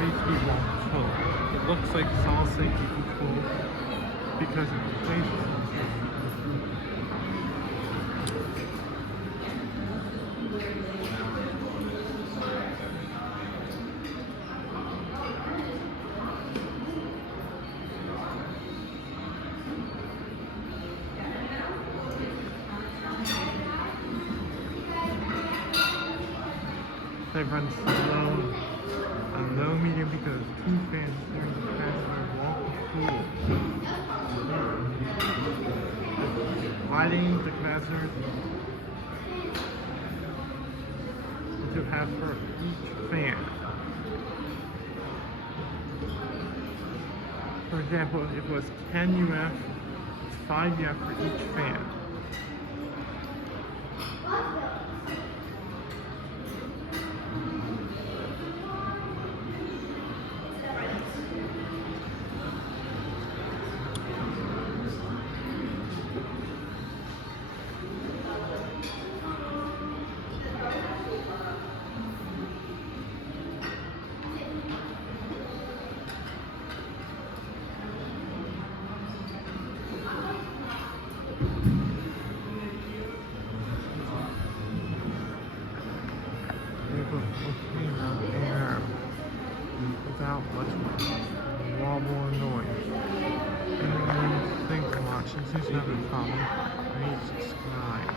safety won't tilt. It looks like it's all safety control because it replaces They run low, medium because 2 fans during the capacitor won't cool. Lighting the capacitor to have for each fan. For example, if it was 10 UF, it's 5 UF for each fan. Air without much wobble or noise. Anyone thanks for watching. Please have a comment, rate, subscribe.